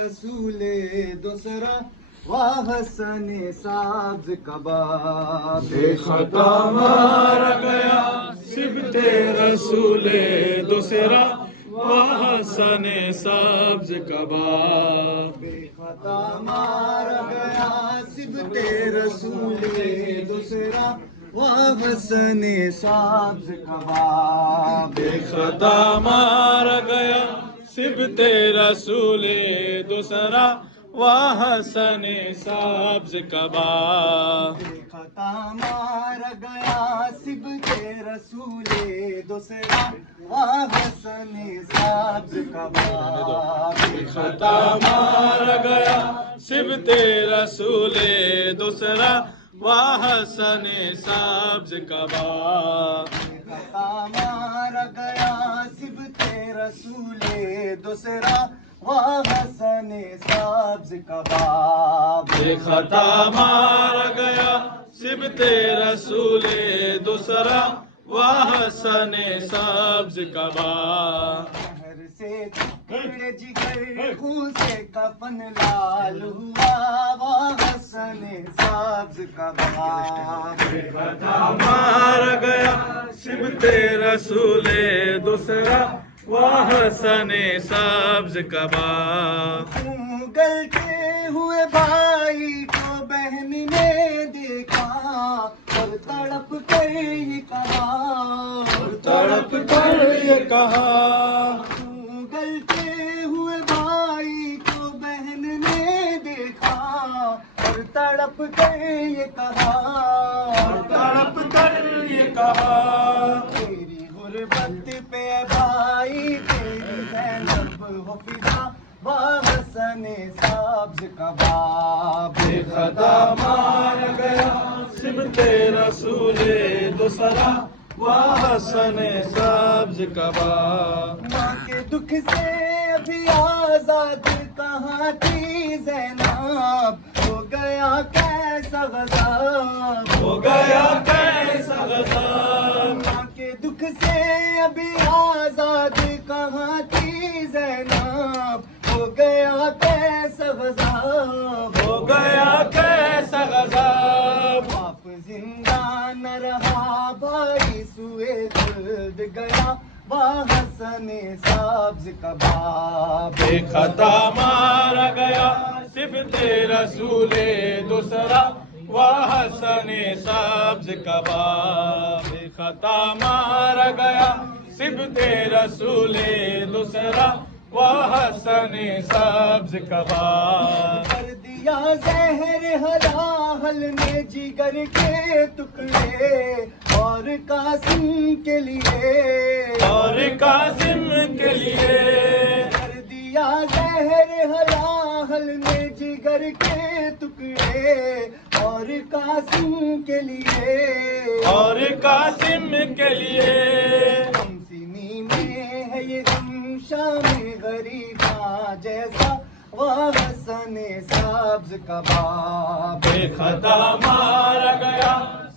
رسول دوسرا واہ حسن سبز کباب بے خطا مارا گیا سبت رسول دوسرا واہ حسن سبز کباب بے خطا مارا گیا سبت رسول دوسرا واہ حسن سبز کباب بے خطا مارا گیا سبت رسول دوسرا واہ حسن سبز کباب بے خطا مارا گیا سبت رسول دوسرا واہ حسن سبز کباب بے خطا مارا گیا سبت رسول دوسرا واہ حسن سبز کباب بے خطا مارا گیا سبت رسول دوسرا واہ حسن سبز کباب بے خطا مارا گیا سبت رسول دوسرا واہ حسن سبز کباب شہر سے ٹکڑے جگر خون سے کفن لال ہوا واہ حسن سبز کباب بے خطا مارا گیا سبت رسول دوسرا واہ حسن سبز کباب گلتے ہوئے بھائی کو بہن نے دیکھا اور تڑپ کر یہ کہا تڑپ کر یہ کہا گلتے ہوئے بھائی کو بہن نے دیکھا اور تڑپ کر یہ کہا تڑپ کر یہ کہا تیری غربت پہ بھائی تیری زینب ہو فدا واہ حسن سبز کباب بے خطا مارا گیا سبت رسول دوسرا واہ حسن سبز کباب ماں کے دکھ سے ابھی آزاد کہاں تھی زینب ہو گیا کیسا غضب ہو گیا کیسا غضب ماں کے دکھ سے ابھی آزاد کہاں تھی زینب ہو گیا کیسا غضب ہو گیا کیسا غضب آپ زندہ نہ رہا بھائی سوئے خلد گیا واہ حسن سبز کباب بے خطا مارا گیا سبت رسول دوسرا واہ حسن سبز کباب بے خطا مارا گیا سبت رسول دوسرا واہ حسن سبز کباب کر دیا زہر ہلاہل نے جگر کے ٹکڑے اور قاسم کے لیے اور قاسم کے لیے کر دیا زہر ہلاہل نے جگر کے ٹکڑے اور قاسم کے لیے اور قاسم کے لیے ہم سینی میں ہے یہ غم شام غریباں جیسا واہ حسن سبز کباب بے خطا مارا گیا